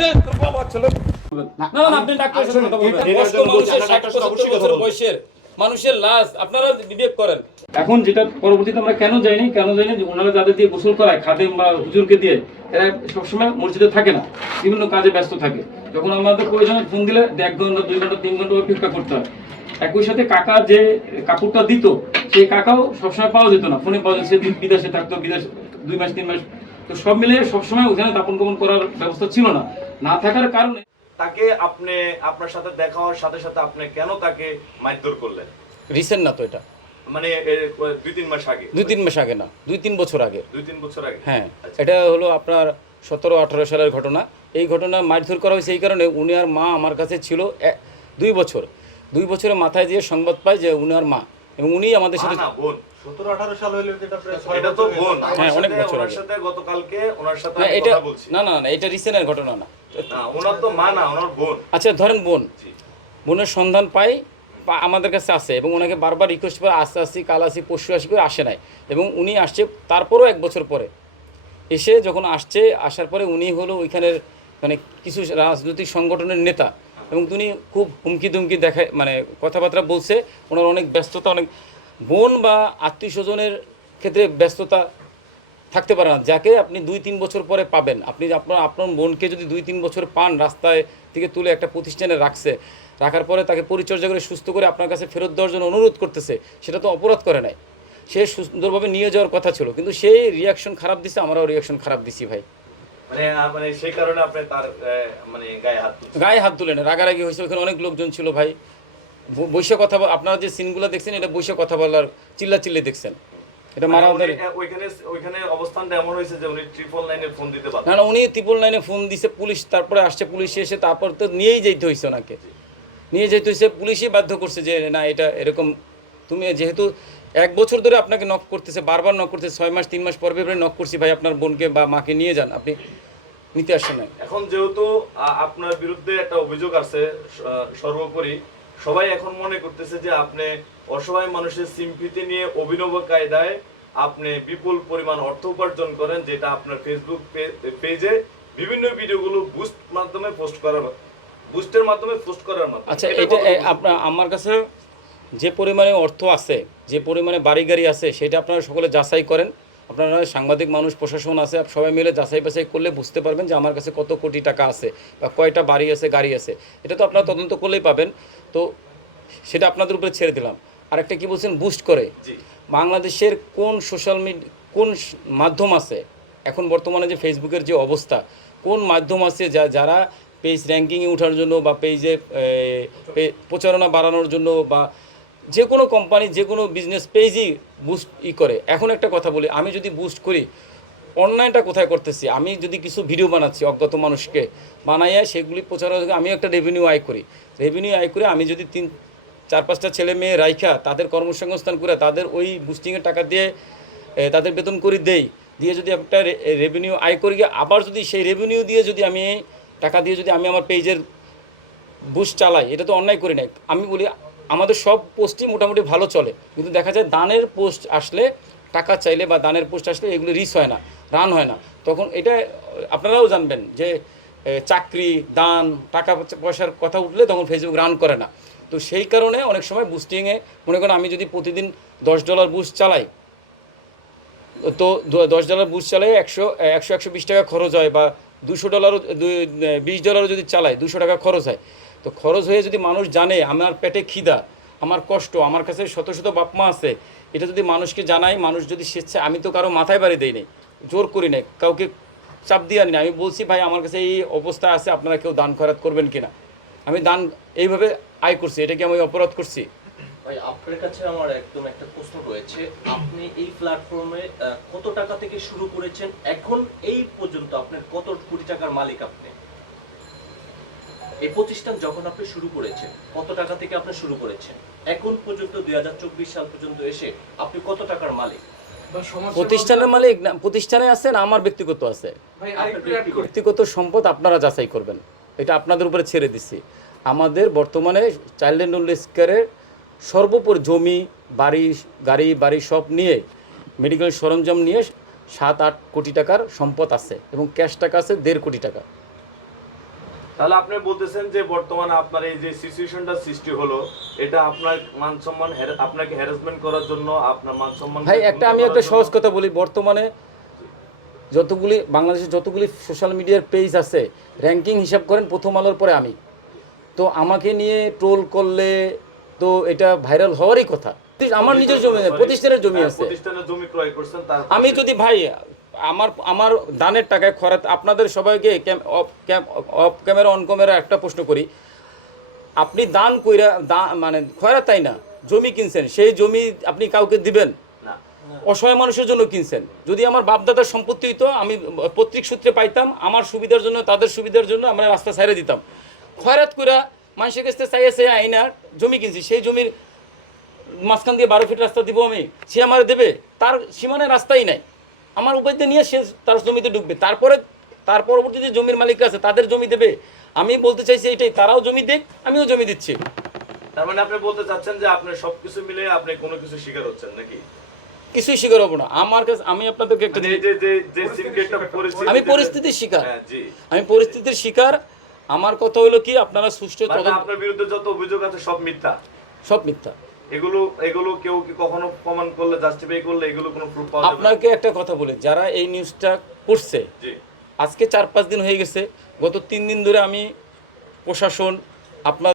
না না আপনি মানুষের বয়সের লাশ আপনারা বিবেক করেন। এখন যেটা পরবর্তীতে আমরা কেন যাইনি কেন যাইনি যে ওনারা যাদের দিয়ে গোসল করায় খাদেম বা হুজুরকে দিয়ে এরা সবসময় মসজিদে থাকে না বিভিন্ন কাজে ব্যস্ত থাকে। যখন আমাদের প্রয়োজনে ফোন দিলে এক ঘণ্টা দুই ঘণ্টা তিন ঘণ্টা অপেক্ষা করতে হয়। একই সাথে কাকা যে কাপড়টা দিত সেই কাকাও সবসময় পাওয়া যেত না। ফোনে পাওয়া যেত সে বিদেশে থাকতো বিদেশ দুই মাস তিন মাস তো সব মিলিয়ে সবসময় ওখানে দাপন কাপন করার ব্যবস্থা ছিল না। না থাকার কারণে তাকে আপনি আপনার সাথে দেখা হওয়ার সাথে সাথে আপনি কেন তাকে মারধর করলেন? রিসেন্ট না তো এটা। মানে দুই তিন মাস আগে। দুই তিন মাস আগে না দুই তিন বছর আগে। দুই তিন বছর আগে? হ্যাঁ আচ্ছা। এটা হলো আপনার সতেরো আঠারো সালের ঘটনা। এই ঘটনা মারধর করা হয়েছে এই কারণে উনি আর মা আমার কাছে ছিল দুই বছর। দুই বছরের মাথায় দিয়ে সংবাদ পায় যে উনি আর মা। এবং উনি আমাদের সাথে না না না না না এটা রিসেন্টের ঘটনা না। না ওনার তো মা না ওনার বোন। আচ্ছা ধরেন বোন। বোনের সন্ধান পাই আমাদের কাছে আসে এবং ওনাকে বারবার রিকোয়েস্ট করে আসতে আসি কাল আসি পরশু আসি করে আসে নাই। এবং উনি আসছে তারপরও এক বছর পরে। এসে যখন আসছে আসার পরে উনি হলো ওইখানের মানে কিছু রাজনৈতিক সংগঠনের নেতা। এবং তিনি খুব হুমকি দুমকি দেখায় মানে কথাবার্তা বলছে। ওনার অনেক ব্যস্ততা, অনেক বোন বা আত্মীয় স্বজনের ক্ষেত্রে ব্যস্ততা থাকতে পারে না। যাকে আপনি দুই তিন বছর পরে পাবেন। আপনি আপনার আপনার বোনকে যদি দুই তিন বছর পান রাস্তায় থেকে তুলে একটা প্রতিষ্ঠানে রাখছে, রাখার পরে তাকে পরিচর্যা করে, সুস্থ করে আপনার কাছে ফেরত দেওয়ার জন্য অনুরোধ করতেছে, সেটা তো অপরাধ করে নাই। সে সুন্দরভাবে নিয়ে যাওয়ার কথা ছিল। কিন্তু সেই রিয়াকশন খারাপ দিছে, আমরাও রিয়াকশন খারাপ দিছি ভাই। মানে মানে সেই কারণে আপনি তার মানে গায়ে হাত গায়ে হাত তুলে না রাগারাগি হয়েছে। ওখানে অনেক লোকজন ছিল ভাই। বসে কথা আপনারা যে সিনগুলো দেখছেন এটা বসে কথা বলার চিল্লা চিল্লি দেখছেন। এটা মারা ওদের উনি, আহ, ওইখানে ওইখানে অবস্থানটা এমন হয়েছে যে উনি ট্রিপল লাইনে ফোন দিতে পারতেন। না না উনি ত্রিপল লাইনে ফোন দিছে পুলিশ তারপরে আসছে পুলিশ এসে তারপর তো নিয়েই যেতে হয়েছে ওনাকে। নিয়ে যেতে হয়েছে পুলিশই বাধ্য করছে যে না এটা এরকম তুমি যেহেতু এক বছর ধরে আপনাকে নক করতেছে বারবার নক করতেছে ছয় মাস তিন মাস পর পরে নক করছি ভাই আপনার বোনকে বা মাকে নিয়ে যান আপনি নিতে আসেন না এখন যেহেতু আপনার বিরুদ্ধে একটা অভিযোগ আছে সর্বোপরি সবাই এখন মনে করতেছে যে আপনি অসহায় মানুষের সিম্পিতি নিয়ে অভিনব কায়দায় আপনি বিপুল পরিমাণ অর্থ উপার্জন করেন যেটা আপনার ফেসবুক পেজে বিভিন্ন ভিডিওগুলো বুস্ট মাধ্যমে পোস্ট করার বুস্টের মাধ্যমে পোস্ট করার মাধ্যমে আচ্ছা এটা আপনার আমার কাছে যে পরিমাণে অর্থ আছে যে পরিমাণে বাড়ি গাড়ি আছে সেটা আপনারা সকলে যাচাই করেন। আপনারা সাংবাদিক মানুষ প্রশাসন আছে সবাই মিলে যাচাই বাছাই করলে বুঝতে পারবেন যে আমার কাছে কত কোটি টাকা আছে বা কয়টা বাড়ি আছে গাড়ি আছে। এটা তো আপনারা তদন্ত করলেই পাবেন। তো সেটা আপনাদের উপরে ছেড়ে দিলাম। আর একটা কী বলছেন? বুস্ট করে। বাংলাদেশের কোন সোশ্যাল মিডিয়া কোন মাধ্যম আছে? এখন বর্তমানে যে ফেসবুকের যে অবস্থা কোন মাধ্যম আছে যা যারা পেজ র্যাঙ্কিংয়ে ওঠার জন্য বা পেজে প্রচারণা বাড়ানোর জন্য বা যে কোনো কোম্পানি যে কোনো বিজনেস পেজই বুস্ট ই করে। এখন একটা কথা বলি, আমি যদি বুস্ট করি অনলাইনটা কোথায় করতেছি? আমি যদি কিছু ভিডিও বানাচ্ছি, অজ্ঞাত মানুষকে বানাইয়া সেগুলি প্রচার আমি একটা রেভিনিউ আয় করি। রেভিনিউ আয় করে আমি যদি তিন, চার, পাঁচটা ছেলে মেয়ে রাইখা, তাদের কর্মসংস্থান করে, তাদের ওই বুস্টিংয়ের টাকা দিয়ে তাদের বেতন করি দেই, দিয়ে যদি একটা রেভিনিউ আয় করি, আবার যদি সেই রেভিনিউ দিয়ে যদি আমি টাকা দিয়ে যদি আমি আমার পেজের বুস্ট চালাই, এটা তো অন্যায় করি নাই। আমি বলি আমাদের সব পোস্টই মোটামুটি ভালো চলে। কিন্তু দেখা যায় দানের পোস্ট আসলে টাকা চাইলে বা দানের পোস্ট আসলে এগুলো রিচ হয় না রান হয় না। তখন এটা, আপনারাও জানবেন যে চাকরি, দান, টাকা পয়সার কথা উঠলে তখন ফেসবুক রান করে না। তো সেই কারণে অনেক সময় বুস্টিংয়ে মনে করেন আমি যদি প্রতিদিন দশ ডলার বুস্ট চালাই, তো দশ ডলার বুস্ট চালাই একশো একশো একশো বিশ টাকা খরচ হয় বা দুশো ডলারও বিশ ডলারও যদি চালাই দুশো টাকা খরচ হয়। তো খরচ হয়ে যদি মানুষ জানে, আমার পেটে খিদা, আমার কষ্ট, আমার কাছে শত শত বাপ মা আছে, এটা যদি মানুষকে জানাই, মানুষ যদি স্বেচ্ছা আমি তো কারও মাথায় বাড়ি দেই নাই, জোর করি নাই, কাউকে চাপ দিয়ে আনি আমি বলছি, ভাই, আমার কাছে এই অবস্থা আছে, আপনারা কেউ দান খরাত করবেন কিনা? আমি দান এইভাবে আয় করছি এটা কি আমি অপরাধ করছি। ভাই, আপনার কাছে আমার একদম একটা প্রশ্ন রয়েছে। আপনি এই প্ল্যাটফর্মে কত টাকা থেকে শুরু করেছেন? এখন এই পর্যন্ত আপনার কত কোটি টাকার মালিক আপনি? এই প্রতিষ্ঠান যখন আপনি শুরু করেছেন কত টাকা থেকে আপনি শুরু করেছেন? এখন পর্যন্ত দুই সাল পর্যন্ত এসে আপনি কত টাকার মালিক? প্রতিষ্ঠানের মালিক না প্রতিষ্ঠানে আছেন আমার ব্যক্তিগত আছে। ব্যক্তিগত সম্পদ আপনারা যাচাই করবেন। এটা আপনাদের উপরে ছেড়ে দিচ্ছি আমাদের বর্তমানে চাইল্ড অ্যান্ড ওল্ড কেয়ারের সর্বোপরি জমি বাড়ি গাড়ি বাড়ি সব নিয়ে মেডিকেল সরঞ্জাম নিয়ে সাত আট কোটি টাকার সম্পদ আছে এবং ক্যাশ টাকা আছে দেড় কোটি টাকা। তাহলে আপনি বলতেছেন যে বর্তমানে আপনার এই যে সিচুয়েশনটা সৃষ্টি হলো এটা আপনার মান সম্মান আপনাকে হ্যারাসমেন্ট করার জন্য আপনার মান সম্মান ভাই একটা আমি একটা সহজ কথা বলি বর্তমানে যতগুলি বাংলাদেশে যতগুলি সোশ্যাল মিডিয়ার পেজ আছে র্যাঙ্কিং হিসাব করেন প্রথম আলোর পরে আমি। তো আমাকে নিয়ে ট্রোল করলে তো এটা ভাইরাল হওয়ারই কথা। আমার নিজের জমি প্রতিষ্ঠানের জমি হ্যাঁ, আছে। প্রতিষ্ঠানের জমি ক্রয় করছেন আমি যদি ভাই আমার আমার দানের টাকায় খরাত আপনাদের সবাইকে off off camera on camera একটা প্রশ্ন করি। আপনি দান কইরা দা- মানে খয়রা তাই না জমি কিনছেন সেই জমি আপনি কাউকে দিবেন? অসহায় মানুষের জন্য কিনছেন। যদি আমার বাপদাদার সম্পত্তি হইতো আমি পত্রিক সূত্রে পাইতাম আমার সুবিধার জন্য তাদের সুবিধার জন্য আমরা রাস্তা ছাইড়ে দিতাম। খয়রাত কইরা মানুষের কাছে চাইয়া চাইয়া আইনার জমি কিনছি সেই জমির মাঝখান দিয়ে বারো ফিট রাস্তা দিব আমি সে আমার দেবে? তার সীমানায় রাস্তাই নাই। আমার উপায় দিয়ে নিয়ে সে তার জমিতে ঢুকবে। তারপরে তার পরবর্তীতে জমির মালিক আছে তাদের জমি দেবে। আমি বলতে চাইছি এইটাই তারাও জমি দেখ আমিও জমি দিচ্ছি। তার মানে আপনি বলতে চাচ্ছেন যে আপনি সবকিছু মিলে আপনি কোনো কিছু শিকার হচ্ছেন নাকি? কিছুই স্বীকার হব না। আমার কাছে আমি আপনাদেরকে একটা মানে যে যে যে আমি পরিস্থিতির শিকার। হ্যাঁ আমি পরিস্থিতির শিকার। আমার কথা হলো কি আপনারা সুষ্ঠু মানে আপনার বিরুদ্ধে যত অভিযোগ আছে সব মিথ্যা? সব মিথ্যা। এগুলো এগুলো কেউ কি কখনো প্রমাণ করলে জাস্টিফাই করলে এগুলো কোনো প্রুফ পাওয়া আপনাকে একটা কথা বলি যারা এই নিউজটা করছে আজকে চার পাঁচ দিন হয়ে গেছে গত তিন দিন ধরে আমি প্রশাসন আপনার